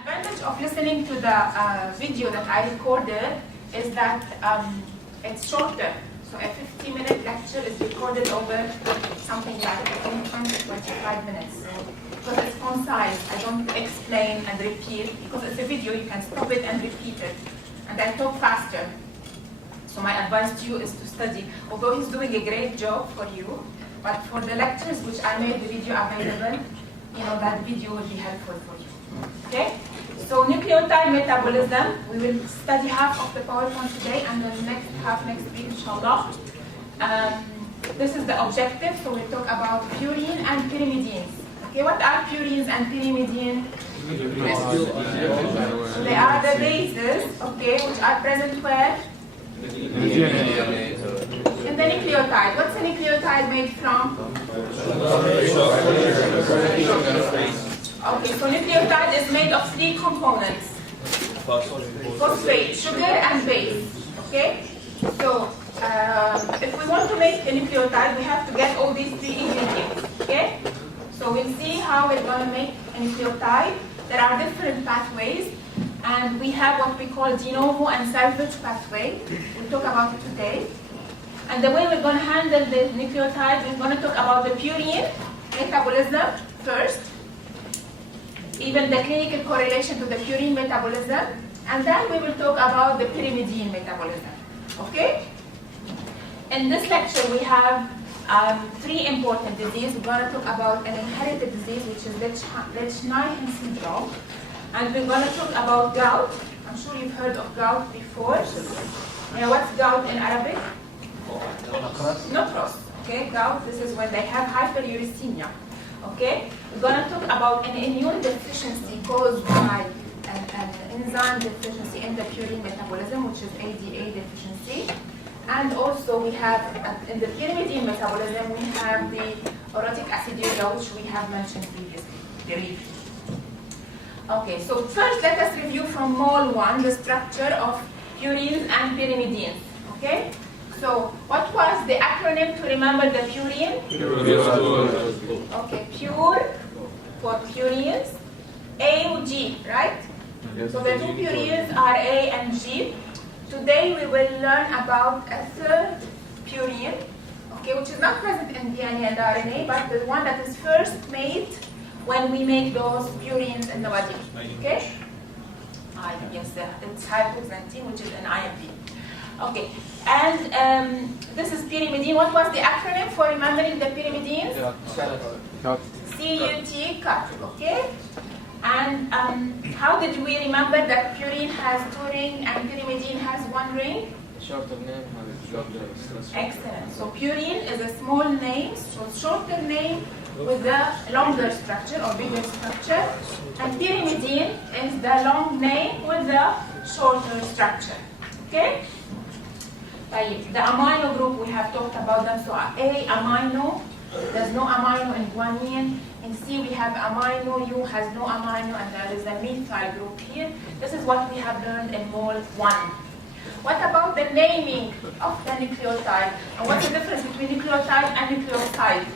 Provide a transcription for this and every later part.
advantage of listening to the video that I recorded is that it's shorter. So a 50-minute lecture is recorded over something like 20 to 25 minutes. Because it's concise, I don't explain and repeat. Because it's a video, you can stop it and repeat it. And I talk faster. So my advice to you is to study. Although he's doing a great job for you, but for the lectures which I made the video available, that video will be helpful for you. Okay? So nucleotide metabolism, we will study half of the PowerPoint today and then next half next week, inshallah. This is the objective, so we'll talk about purine and pyrimidines. Okay, what are purines and pyrimidines? They are the bases, okay, which are present where? In the nucleotide. What's a nucleotide made from? Okay, so nucleotide is made of 3 components. Phosphate, sugar, and base. Okay? So, if we want to make a nucleotide, we have to get all these 3 ingredients. Okay? So we'll see how we're going to make a nucleotide. There are different pathways, and we have what we call de novo and salvage pathway. We'll talk about it today. And the way we're going to handle the nucleotide, we're going to talk about the purine metabolism first, even the clinical correlation to the purine metabolism, and then we will talk about the pyrimidine metabolism. Okay? In this lecture, we have 3 important diseases. We're going to talk about an inherited disease, which is Lesch-Nyhan syndrome, and we're going to talk about gout. I'm sure you've heard of gout before. What's gout in Arabic? Notros. Okay, gout. This is when they have hyperuricemia. Okay, we're going to talk about an immune deficiency caused by an enzyme deficiency in the purine metabolism, which is ADA deficiency. And also we have, in the pyrimidine metabolism, we have the orotic aciduria, which we have mentioned previously. Okay, so first let us review from mole 1 the structure of purines and pyrimidines. Okay, so what was the acronym to remember the purine? Okay, pure for purines, A, G, right? So the 2 purines are A and G. Today we will learn about a third purine, okay, which is not present in DNA and RNA, but the one that is first made when we make those purines in the body. Okay? Yes, it's hypoxanthine, which is an IMP. Okay, and this is pyrimidine. What was the acronym for remembering the pyrimidines? CUT, cut, okay? And how did we remember that purine has 2 rings and pyrimidine has 1 ring? Shorter name has shorter structure. Excellent. So purine is a small name, so shorter name with a longer structure or bigger structure. And pyrimidine is the long name with the shorter structure. Okay? The amino group, we have talked about them. So A, amino, there's no amino in guanine. In C, we have amino, U has no amino, and there is a methyl group here. This is what we have learned in mole 1. What about the naming of the nucleotide? And what's the difference between nucleotide and nucleoside?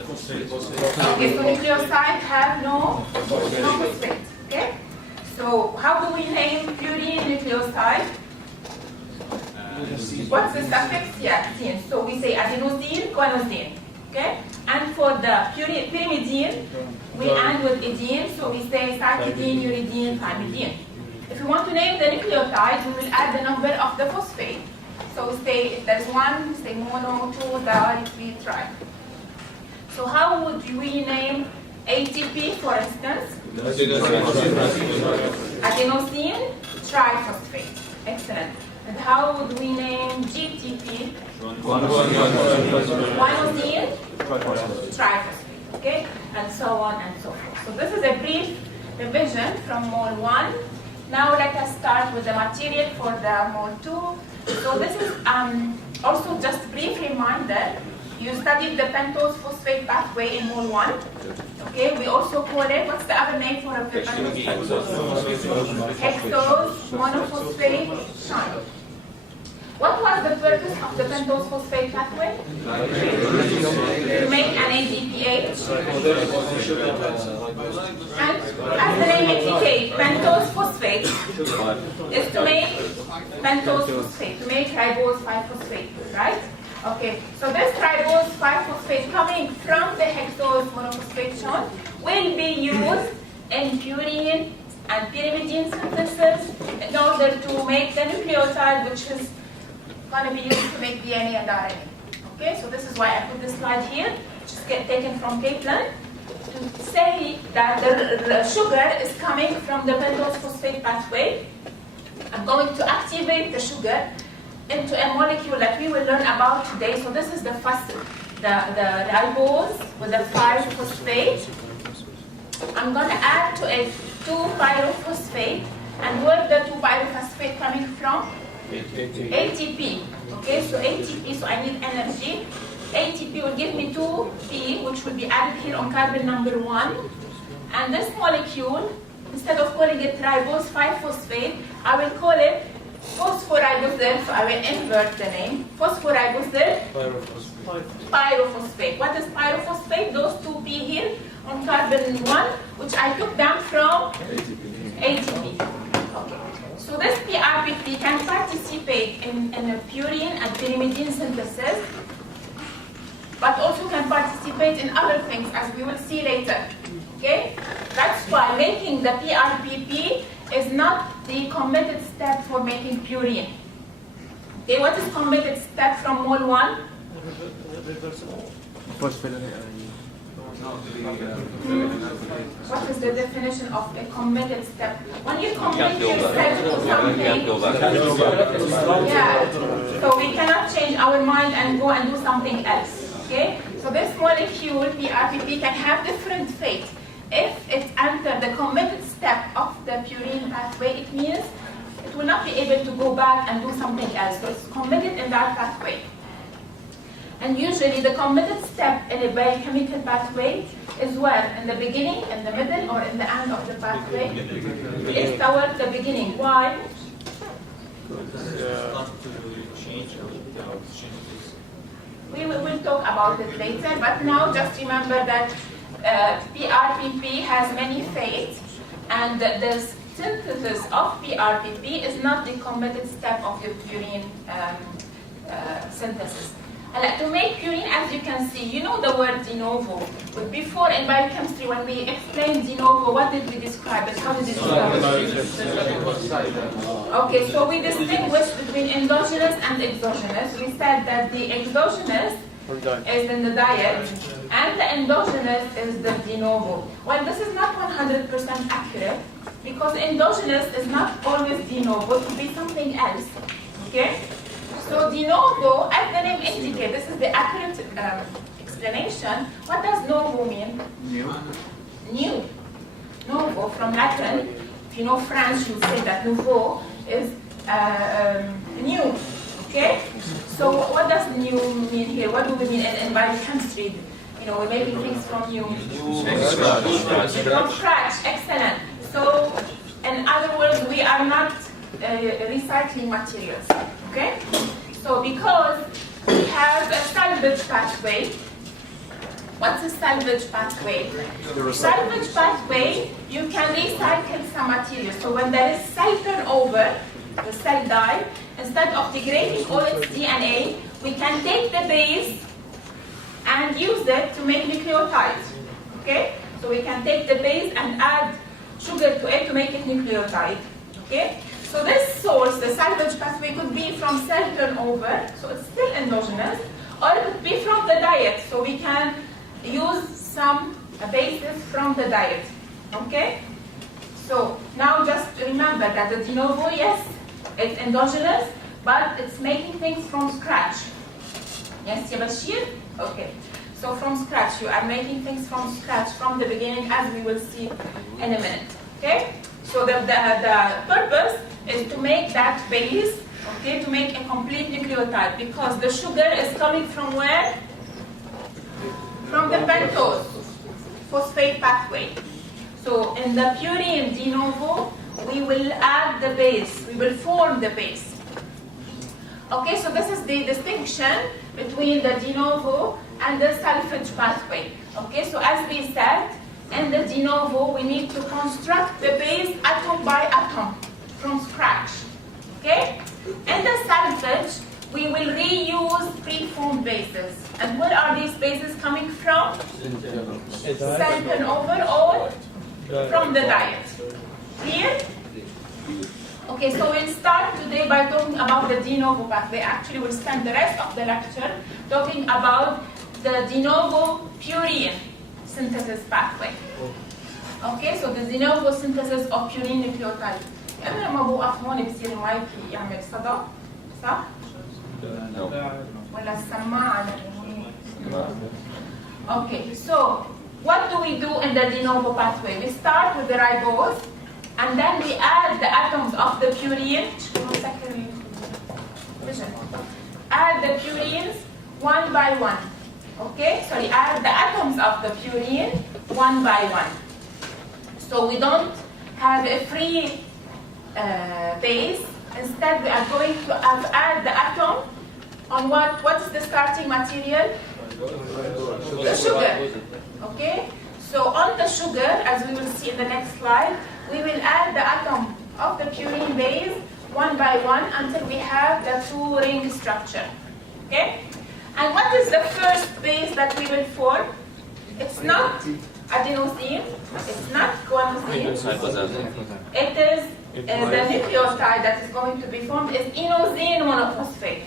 Okay, so nucleoside have no phosphate. Okay? So how do we name purine nucleoside? What's the suffix? Yeah, sine. So we say adenosine, guanosine. Okay? And for the pyrimidine, we end with idine, so we say cytidine, uridine, thymidine. If we want to name the nucleotide, we will add the number of the phosphate. So we say if there's 1, we say mono, 2, di, 3, tri. So how would we name ATP, for instance? Adenosine triphosphate. Excellent. And how would we name GTP? Guanosine triphosphate. Okay? And so on and so forth. So this is a brief revision from mole 1. Now let us start with the material for the mole 2. So this is also just a brief reminder. You studied the pentose phosphate pathway in mole 1. Okay, we also call it, what's the other name for a pentose? Hexose monophosphate shine. What was the purpose of the pentose phosphate pathway? To make an ADPH. And as the name indicates, pentose phosphate is to make pentose phosphate, to make ribose 5-phosphate, right? Okay, so this ribose 5-phosphate coming from the hexose monophosphate chain will be used in purine and pyrimidine synthesis in order to make the nucleotide, which is going to be used to make DNA and RNA. Okay, so this is why I put this slide here, which is taken from Caitlin, to say that the sugar is coming from the pentose phosphate pathway. I'm going to activate the sugar into a molecule that we will learn about today. So this is the first, the ribose with the 5-phosphate. I'm going to add to it 2-pyrophosphate, and where the 2-pyrophosphate coming from? ATP. Okay, so ATP, so I need energy. ATP will give me 2P, which will be added here on carbon number 1. And this molecule, instead of calling it ribose 5-phosphate, I will call it phosphoribosyl, so I will invert the name. Phosphoribosyl pyrophosphate. What is pyrophosphate? Those 2P here on carbon 1, which I took them from ATP. Okay. So this PRPP can participate in a purine and pyrimidine synthesis, but also can participate in other things, as we will see later. Okay? That's why making the PRPP is not the committed step for making purine. Okay, what is committed step from mole 1? What is the definition of a committed step? When you commit yourself to something, yeah, so we cannot change our mind and go and do something else. Okay, so this molecule PRPP can have different fate. If it enters the committed step of the purine pathway, it means it will not be able to go back and do something else. So it's committed in that pathway. And usually the committed step in a biochemical pathway is where? In the beginning, in the middle, or in the end of the pathway? It's towards the beginning. Why? We will talk about it later, but now just remember that PRPP has many fates, and the synthesis of PRPP is not the committed step of the purine synthesis. To make purine, as you can see, you know the word de novo. But before in biochemistry, when we explained de novo, what did we describe it? How did we describe it? Okay, so we distinguish between endogenous and exogenous. We said that the exogenous is in the diet, and the endogenous is the de novo. Well, this is not 100% accurate, because endogenous is not always de novo. It could be something else. Okay? So de novo, as the name indicates, this is the accurate explanation. What does novo mean? New. New. Novo from Latin. If you know French, you say that nouveau is new. Okay? So what does new mean here? What do we mean in biochemistry? You know, we're making things from new. From scratch. Excellent. So, in other words, we are not recycling materials. Okay? So because we have a salvage pathway. What's a salvage pathway? Salvage pathway, you can recycle some material. So when there is cell turnover, the cell die, instead of degrading all its DNA, we can take the base and use it to make nucleotides. Okay? So we can take the base and add sugar to it to make it nucleotide. Okay? So this source, the salvage pathway, could be from cell turnover, so it's still endogenous, or it could be from the diet, so we can use some bases from the diet. Okay? So now just remember that the de novo, yes, it's endogenous, but it's making things from scratch. Yes, Bashir? Okay. So from scratch, you are making things from scratch from the beginning, as we will see in a minute. Okay? So the purpose is to make that base, okay, to make a complete nucleotide, because the sugar is coming from where? From the pentose phosphate pathway. So in the purine de novo, we will add the base, we will form the base. Okay, so this is the distinction between the de novo and the salvage pathway. Okay, so as we said, in the de novo, we need to construct the base atom by atom from scratch. Okay? In the salvage, we will reuse preformed bases. And where are these bases coming from? Cell turnover or from the diet. Clear? Okay, so we'll start today by talking about the de novo pathway. Actually, we'll spend the rest of the lecture talking about the de novo purine synthesis pathway. Okay, so the de novo synthesis of purine nucleotide. يعني لما بوقف هون بصير المايك يعمل صدى، صح؟ ولا السماعة؟ Okay, so what do we do in the de novo pathway? We start with the ribose, and then we add the atoms of the purine. Add the purines one by one. Okay, sorry, add the atoms of the purine one by one. So we don't have a free base. Instead, we are going to add the atom on what? What is the starting material? The sugar. Okay? So on the sugar, as we will see in the next slide, we will add the atom of the purine base one by one until we have the two-ring structure. Okay? And what is the first base that we will form? It's not adenosine, it's not guanosine. It is the nucleotide that is going to be formed is inosine monophosphate.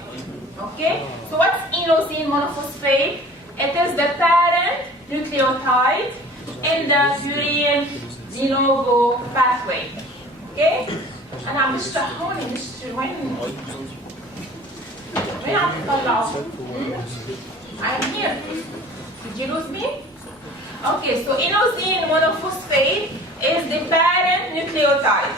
Okay? So what's inosine monophosphate? It is the parent nucleotide in the purine de novo pathway. Okay? أنا عم بشرح هون مش وين عم تطلعوا؟ I am here. Did you lose me? Okay, so inosine monophosphate is the parent nucleotide.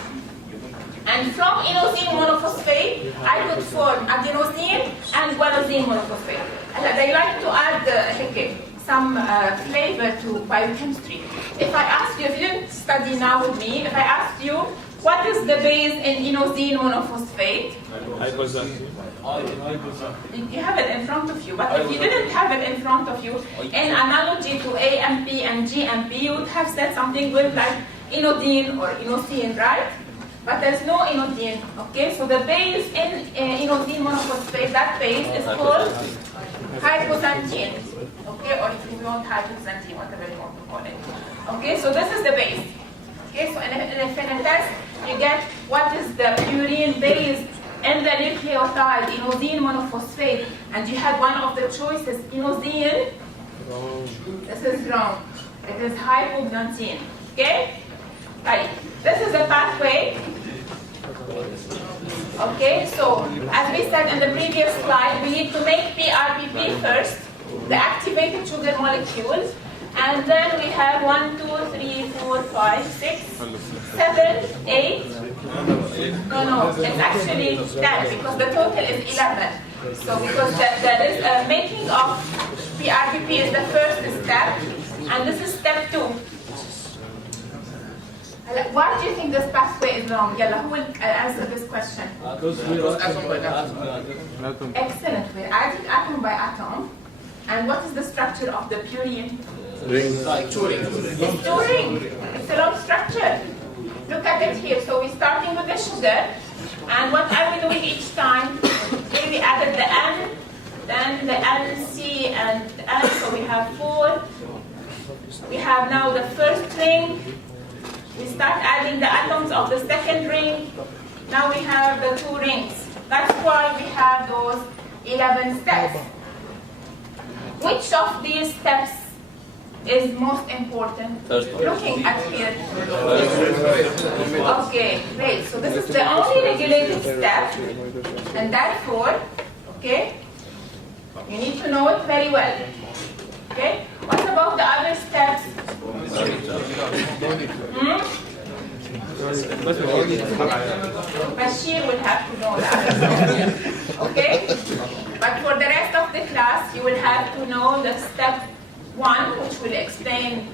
And from inosine monophosphate, I could form adenosine and guanosine monophosphate. They like to add some flavor to biochemistry. If I ask you, if you didn't study now with me, if I asked you, what is the base in inosine monophosphate? You have it in front of you, but if you didn't have it in front of you, in analogy to AMP and GMP, you would have said something with like inodine or inosine, right? But there's no inodine, okay? So the base in inosine monophosphate, that base is called hypoxanthine, okay? Or if you want hypoxanthine, whatever you want to call it. Okay, so this is the base. Okay, so in a test, you get what is the purine base in the nucleotide, inosine monophosphate, and you had one of the choices, inosine. This is wrong. It is hypoxanthine, okay? Right. This is the pathway. Okay, so as we said in the previous slide, we need to make PRPP first, the activated sugar molecules, and then we have 1, 2, 3, 4, 5, 6, 7, 8. No, it's actually 10 because the total is 11. So because there is a making of PRPP is the first step, and this is step 2. Why do you think this pathway is wrong? Yalla, who will answer this question? Excellent. We're adding atom by atom. And what is the structure of the purine? It's two ring. It's a long structure. Look at it here. So we're starting with the sugar. And what are we doing each time? Here we added the N, then the N, C, and N. So we have 4. We have now the first ring. We start adding the atoms of the second ring. Now we have the 2 rings. That's why we have those 11 steps. Which of these steps is most important? Looking at here. Okay, great. So this is the only regulated step. And therefore, okay, you need to know it very well. Okay? What about the other steps? Bashir will have to know that. Okay? But for the rest of the class, you will have to know the step 1, which we'll explain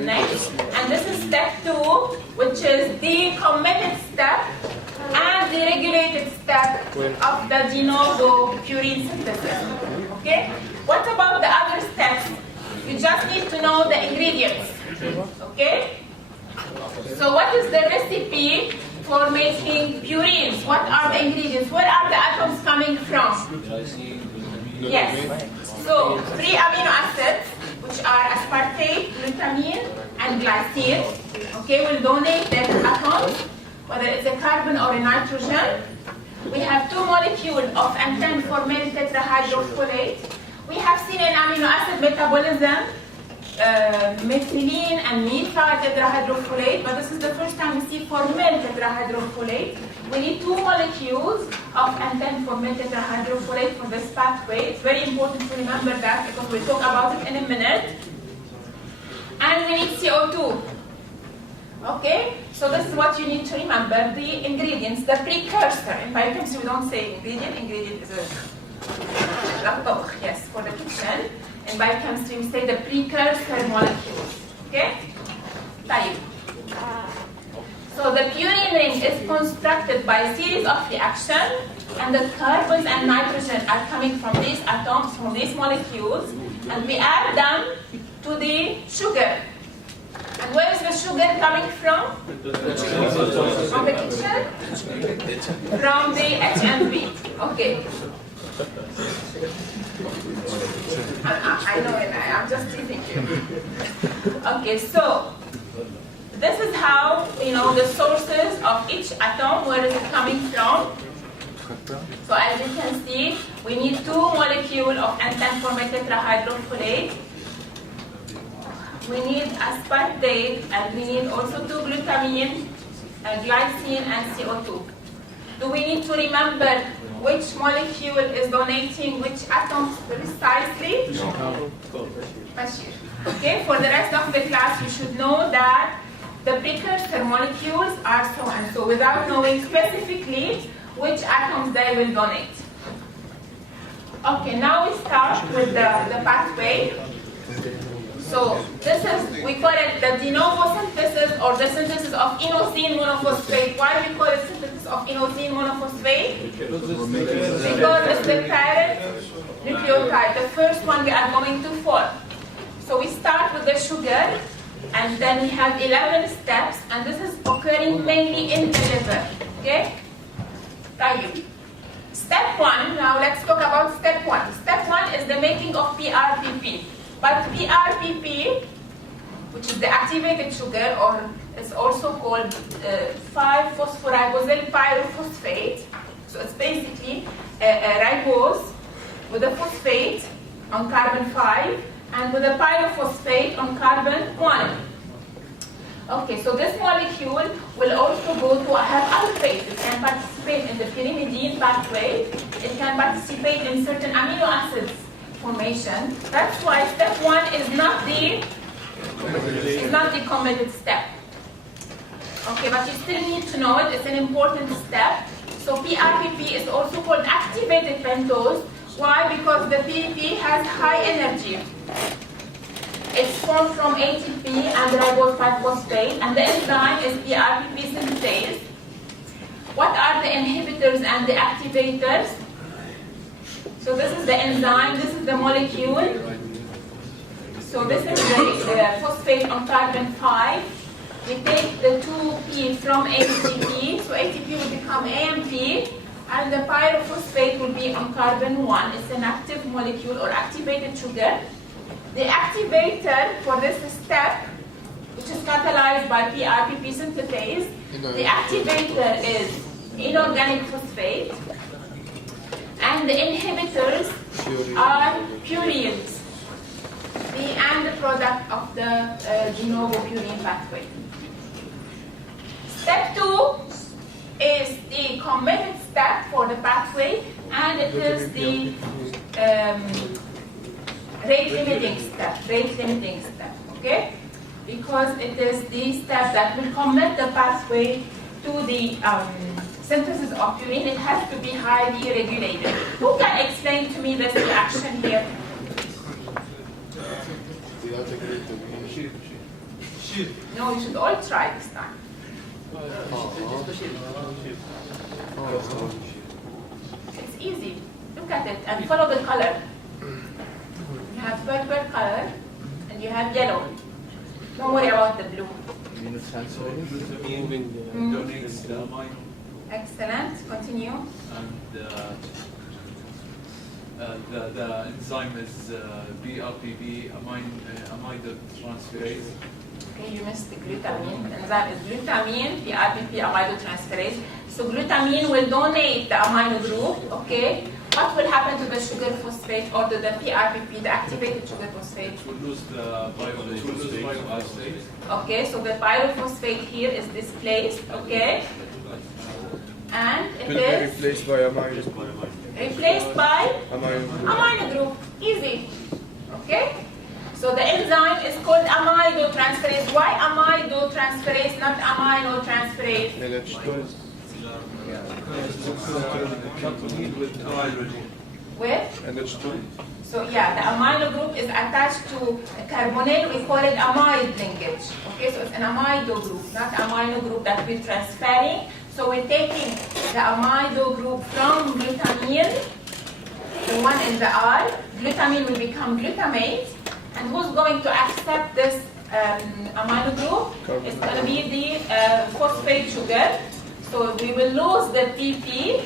next. And this is step 2, which is the committed step and the regulated step. step of the de novo purine synthesis. Okay? What about the other steps? You just need to know the ingredients. Okay? So what is the recipe for making purines? What are the ingredients? Where are the atoms coming from? Yes. So 3 amino acids, which are aspartate, glutamine, and glycine. Okay, we'll donate their atoms, whether it's a carbon or a nitrogen. We have 2 molecules of N10 formyl tetrahydrofolate. We have seen in amino acid metabolism methylene and methyl tetrahydrofolate, but this is the first time we see formyl tetrahydrofolate. We need 2 molecules of N10 formyl tetrahydrofolate for this pathway. It's very important to remember that because we'll talk about it in a minute. And we need CO2. Okay? So this is what you need to remember. The ingredients, the precursor. In biochemistry we don't say ingredient. Ingredient is a yes, for the kitchen. In biochemistry we say the precursor molecules. Okay? طيب. So the purine ring is constructed by a series of reactions, and the carbons and nitrogen are coming from these atoms, from these molecules, and we add them to the sugar. And where is the sugar coming from? From the kitchen? From the HMV. Okay. I know it, I'm just teasing you. Okay, so this is how, the sources of each atom, where is it coming from? So as you can see, we need 2 molecules of N10 formyl tetrahydrofolate. We need aspartate, and we need also 2 glutamine, glycine, and CO2. Do we need to remember which molecule is donating which atom precisely? Okay, for the rest of the class, you should know that the precursor molecules are so and so, without knowing specifically which atoms they will donate. Okay, now we start with the pathway. So this is, we call it the de novo synthesis or the synthesis of inosine monophosphate. Why do we call it synthesis of inosine monophosphate? Because it's the parent nucleotide, the first one we are going to form. So we start with the sugar, and then we have 11 steps, and this is occurring mainly in the liver. Okay? Step 1, now let's talk about step 1. Step 1 is the making of PRPP. But PRPP, which is the activated sugar, or it's also called 5-phosphoribosyl pyrophosphate. So it's basically a ribose with a phosphate on carbon 5 and with a pyrophosphate on carbon 1. Okay, so this molecule will also go to have other phases. It can participate in the pyrimidine pathway. It can participate in certain amino acids formation. That's why step 1 is not the committed step. Okay, but you still need to know it. It's an important step. So PRPP is also called activated pentose. Why? Because the PPP has high energy. It's formed from ATP and ribose 5-phosphate, and the enzyme is PRPP synthase. What are the inhibitors and the activators? So this is the enzyme, this is the molecule. So this is the phosphate on carbon 5. We take the 2P from ATP, so ATP will become AMP, and the pyrophosphate will be on carbon 1. It's an active molecule or activated sugar. The activator for this step, which is catalyzed by PRPP synthetase, the activator is inorganic phosphate. And the inhibitors are purines, the end product of the de novo purine pathway. Step 2 is the committed step for the pathway, and it is the rate limiting step, okay? Because it is the step that will commit the pathway to the synthesis of purine. It has to be highly regulated. Who can explain to me this reaction here? No, you should all try this time. easy. Look at it and follow the color. You have purple color and you have yellow. Don't worry about the blue. Donates the amino. Excellent. Continue. And the enzyme is BRPB aminotransferase. Okay, you missed the glutamine. The enzyme is glutamine, PRPP aminotransferase. So glutamine will donate the amino group, okay? What will happen to the sugar phosphate or to the PRPP, the activated sugar phosphate? It will lose the pyrophosphate. Okay, so the pyrophosphate here is displaced, okay? And it Will be is replaced by amino. replaced by Amino. amino group. Easy. Okay? So the enzyme is called amidotransferase. Why amidotransferase, not aminotransferase? NH2. With hydrogen. With? NH2. So yeah, the amino group is attached to a carbonyl. We call it amide linkage. Okay, so it's an amido group, not amino group that we're transferring. So we're taking the amido group from glutamine, the one in the R. Glutamine will become glutamate. And who's going to accept this amino group? It's going to be the phosphate sugar. So we will lose the PP.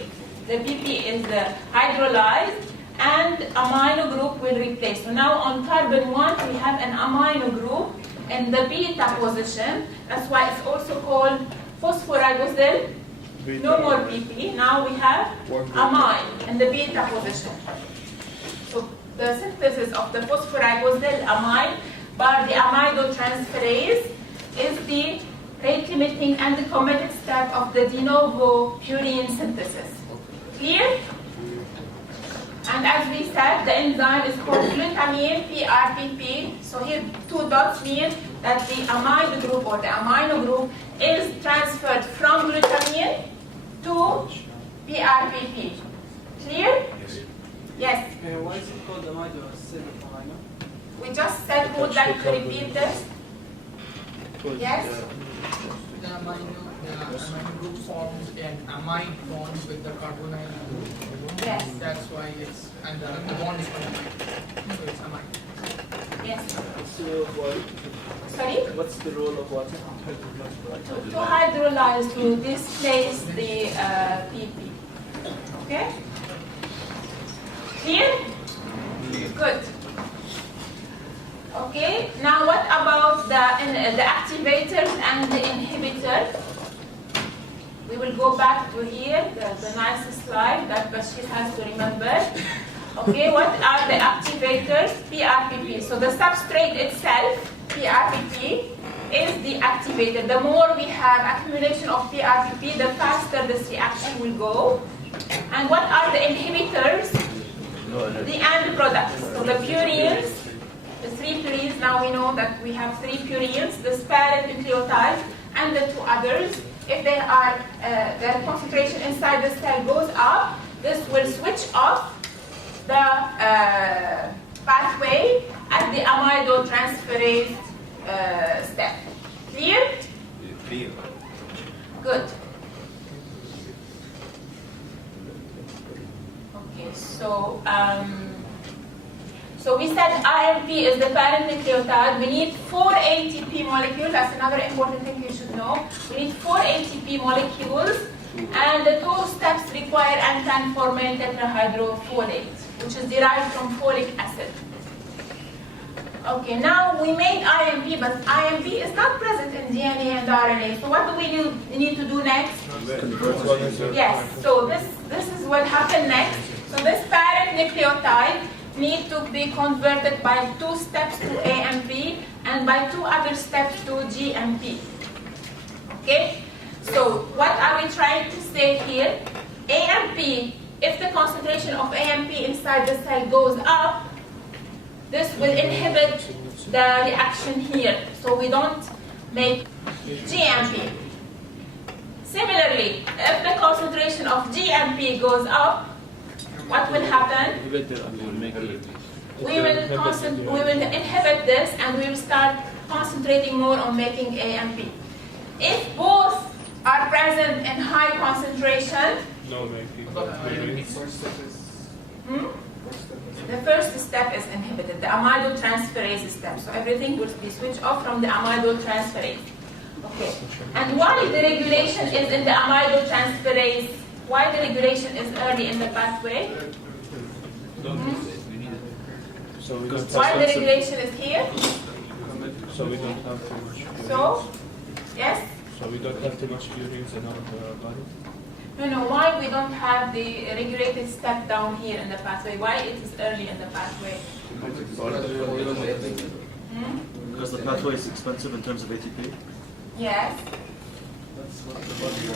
The PP is hydrolyzed, and amino group will replace. So now on carbon 1, we have an amino group in the beta position. That's why it's also called phosphoribosylbeta. No more PP. Now we have amine in the beta position. So the synthesis of the phosphoribosylamine by the amidotransferase is the rate-limiting and the committed step of the de novo purine synthesis. Clear? And as we said, the enzyme is called glutamine PRPP. So here 2 dots mean that the amide group or the amino group is transferred from glutamine to PRPP. Clear? Yes. Why is it called amino acid amino? We just said who would like to repeat this? Yes? The amino group forms an amide bond with the carbonyl group. Yes. That's why it's, and the bond is carbonyl. So it's amide. Yes. What's the role of water? Sorry? What's the role of water? To hydrolyze, to displace the PP. Okay? Clear? Good. Okay, now what about the activators and the inhibitors? We will go back to here, the nice slide that Bashir has to remember. Okay, what are the activators? PRPP. So the substrate itself, PRPP, is the activator. The more we have accumulation of PRPP, the faster this reaction will go. And what are the inhibitors? The end products. So the purines, the 3 purines, now we know that we have 3 purines, the parent nucleotide, and the 2 others. If they are, their concentration inside the cell goes up, this will switch off the pathway at the amidotransferase step. Clear? Clear. Good. Okay, so we said IMP is the parent nucleotide. We need 4 ATP molecules. That's another important thing you should know. We need 4 ATP molecules, and the 2 steps require N10-formyl tetrahydrofolate, which is derived from folic acid. Okay, now we made IMP, but IMP is not present in DNA and RNA. So what do we need to do next? Yes, so this is what happened next. So this parent nucleotide need to be converted by 2 steps to AMP and by 2 other steps to GMP. Okay? So what are we trying to say here? AMP, if the concentration of AMP inside the cell goes up, this will inhibit the reaction here. So we don't make GMP. Similarly, if the concentration of GMP goes up, what will happen? We will inhibit this and we will start concentrating more on making AMP. If both are present in high concentration, No, maybe. First step is. Hmm? The first step is inhibited, the amylotransferase step. So everything will be switched off from the amylotransferase. Okay. And why the regulation is in the amylotransferase? Why the regulation is early in the pathway? So we don't Why the have regulation is here? so we don't have too much purines. So, yes? So we don't have too much purines in our body. No, why we don't have the regulated step down here in the pathway? Why it is early in the pathway? Hmm? Because the pathway is expensive in terms of ATP. Yes. That's what the body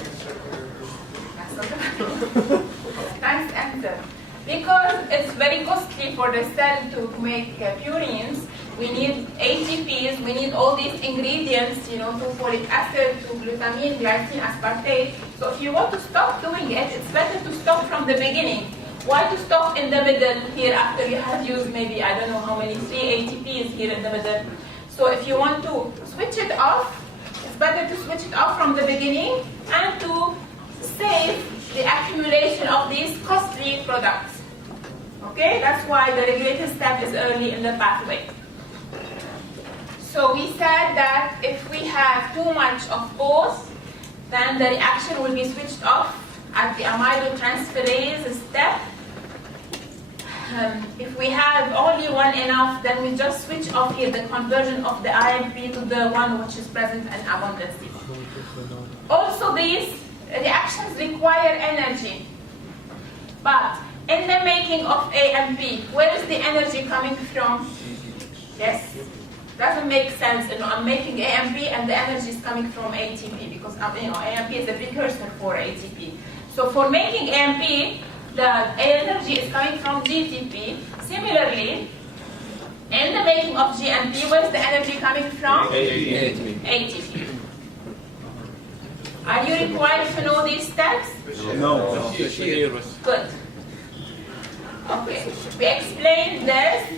Nice answer. Because it's very costly for the cell to make purines. We need ATPs, we need all these ingredients, to folic acid, to glutamine, glycine, aspartate. So if you want to stop doing it, it's better to stop from the beginning. Why to stop in the middle here after you have used maybe, I don't know how many, 3 ATPs here in the middle. So if you want to switch it off, it's better to switch it off from the beginning and to save the accumulation of these costly products. Okay, that's why the regulated step is early in the pathway. So we said that if we have too much of both, then the reaction will be switched off at the amylotransferase step. If we have only one enough, then we just switch off here the conversion of the IMP to the one which is present in abundance. Also, these reactions require energy. But in the making of AMP, where is the energy coming from? Yes? Doesn't make sense. I'm making AMP and the energy is coming from ATP because AMP is a precursor for ATP. So for making AMP, the energy is coming from GTP. Similarly, in the making of GMP, where is the energy coming from? ATP. Are you required to know these steps? No. Good. Okay, we explained this.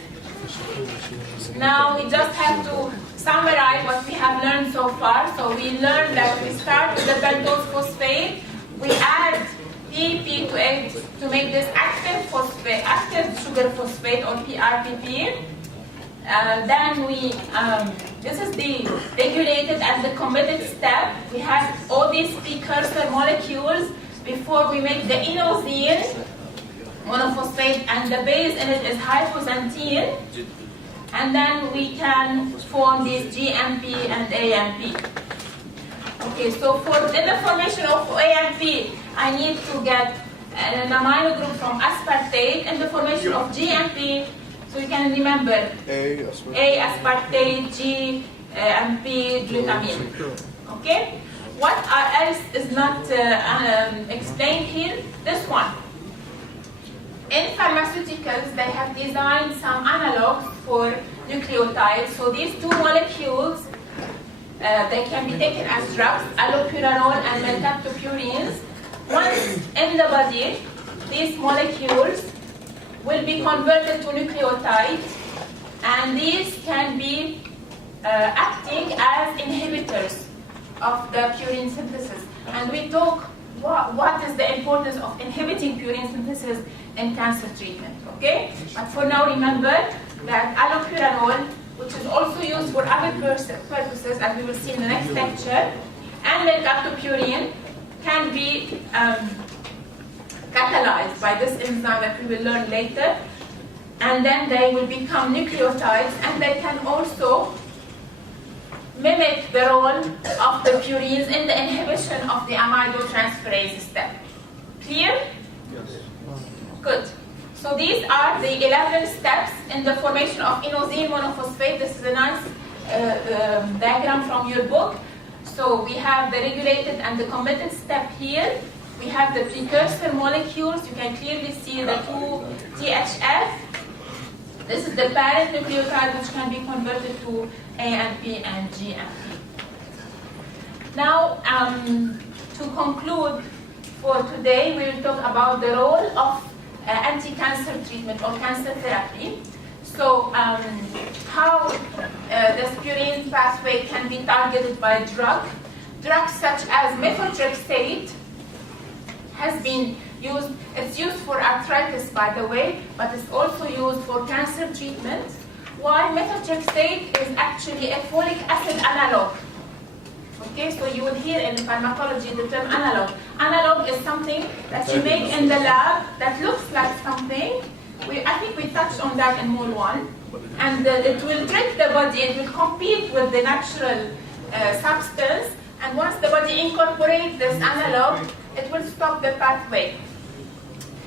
Now we just have to summarize what we have learned so far. So we learned that we start with the pentose phosphate. We add PP to it to make this active phosphate, active sugar phosphate or PRPP. Then we, this is the regulated and the committed step. We have all these precursor molecules before we make the inosine monophosphate, and the base in it is hypoxanthine. And then we can form these GMP and AMP. Okay, so in the formation of AMP, I need to get an amino group from aspartate. In the formation of GMP, so you can remember A aspartate, G, MP, glutamine. Okay? What else is not explained here? This one. In pharmaceuticals, they have designed some analogs for nucleotides. So these two molecules, they can be taken as drugs, allopurinol and mercaptopurines. Once in the body, these molecules will be converted to nucleotides, and these can be acting as inhibitors of the purine synthesis. And we talk what is the importance of inhibiting purine synthesis in cancer treatment, okay? But for now, remember that allopurinol, which is also used for other purposes, as we will see in the next lecture, and mercaptopurine can be catalyzed by this enzyme that we will learn later, and then they will become nucleotides, and they can also mimic the role of the purines in the inhibition of the amylotransferase step. Clear? Yes. Good. So these are the 11 steps in the formation of inosine monophosphate. This is a nice diagram from your book. So we have the regulated and the committed step here. We have the precursor molecules. You can clearly see the two THF. This is the parent nucleotide, which can be converted to AMP and GMP. Now, to conclude for today, we will talk about the role of anti-cancer treatment or cancer therapy. So, how the purine pathway can be targeted by drugs such as methotrexate has been used. It's used for arthritis, by the way, but it's also used for cancer treatment. Why? Methotrexate is actually a folic acid analog. Okay, so you will hear in pharmacology the term analog. Analog is something that you make in the lab that looks like something. I think we touched on that in Mole 1. And it will trick the body, it will compete with the natural substance, and once the body incorporates this analog, it will stop the pathway.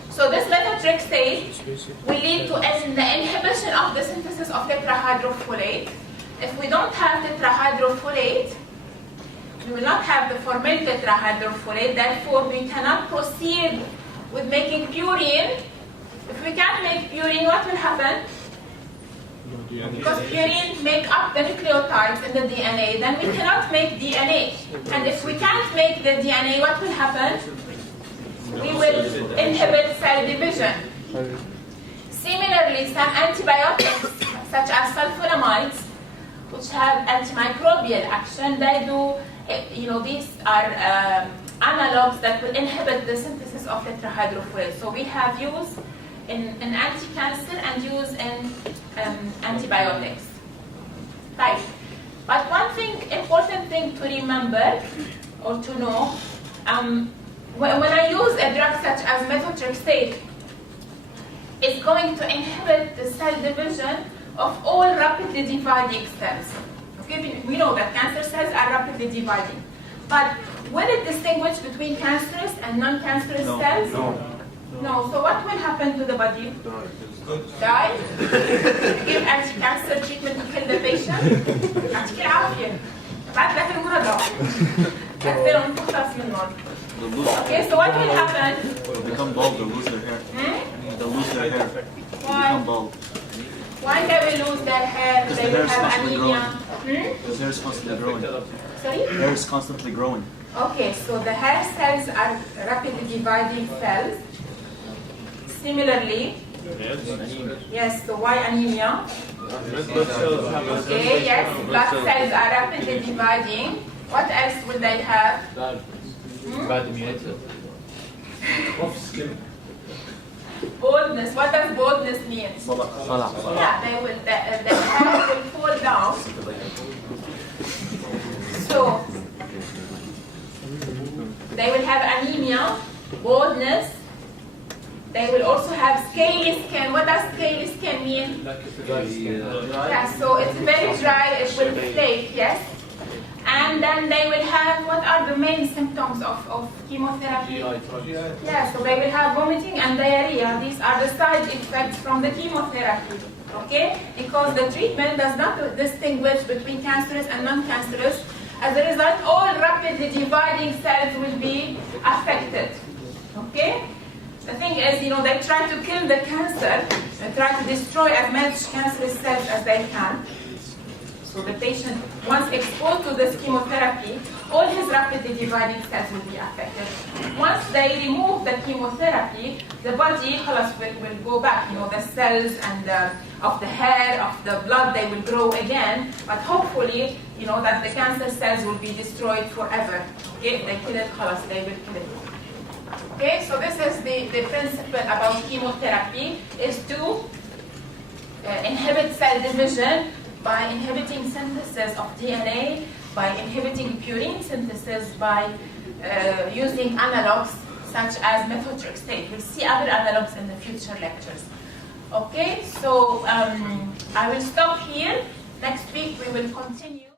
So this methotrexate will lead to the inhibition of the synthesis of tetrahydrofolate. If we don't have tetrahydrofolate, we will not have the formyl tetrahydrofolate, therefore we cannot proceed with making purine. If we can't make purine, what will happen? Because purine make up the nucleotides in the DNA, then we cannot make DNA. And if we can't make the DNA, what will happen? We will inhibit cell division. Similarly, some antibiotics, such as sulfonamides, which have antimicrobial action, they do, these are analogs that will inhibit the synthesis of tetrahydrofolate. So we have used in anti-cancer and use in antibiotics. Right. But one important thing to remember or to know, when I use a drug such as methotrexate, it's going to inhibit the cell division of all rapidly dividing cells. Okay, we know that cancer cells are rapidly dividing. But will it distinguish between cancerous and non-cancerous cells? No. So what will happen to the body? Die? Give anti-cancer treatment to kill the patient? يعطيك العافية. بعد لك المرضى. كثيرهم تخلص منهم. Okay, so what will happen? They'll become bald, they'll lose their hair. They'll lose their hair. They'll Why? become bald. Why they will lose their hair? Because They the hair will is have constantly anemia. growing. Because hair is constantly growing. Sorry? Hair is constantly growing. Okay, so the hair cells are rapidly dividing cells. Similarly, yes, so why anemia? Okay, yes, blood cells are rapidly dividing. What else will they have? Bad immunity. Baldness. What does baldness mean? Yeah, the hair will fall down. So, they will have anemia, baldness. They will also have scaly skin. What does scaly skin mean? Yeah, so it's very dry, it will flake, yes. And then they will have, what are the main symptoms of chemotherapy? Yeah, so they will have vomiting and diarrhea. These are the side effects from the chemotherapy, okay? Because the treatment does not distinguish between cancerous and non-cancerous. As a result, all rapidly dividing cells will be affected, okay? The thing is, they try to kill the cancer, they try to destroy as much cancerous cells as they can. So the patient, once exposed to this chemotherapy, all his rapidly dividing cells will be affected. Once they remove the chemotherapy, the body will go back. The cells and of the hair, of the blood, they will grow again. But hopefully, that the cancer cells will be destroyed forever. Okay, they kill it, they will kill it. Okay, so this is the principle about chemotherapy, is to inhibit cell division by inhibiting synthesis of DNA, by inhibiting purine synthesis, by using analogs such as methotrexate. We'll see other analogs in the future lectures. Okay, so I will stop here. Next week we will continue.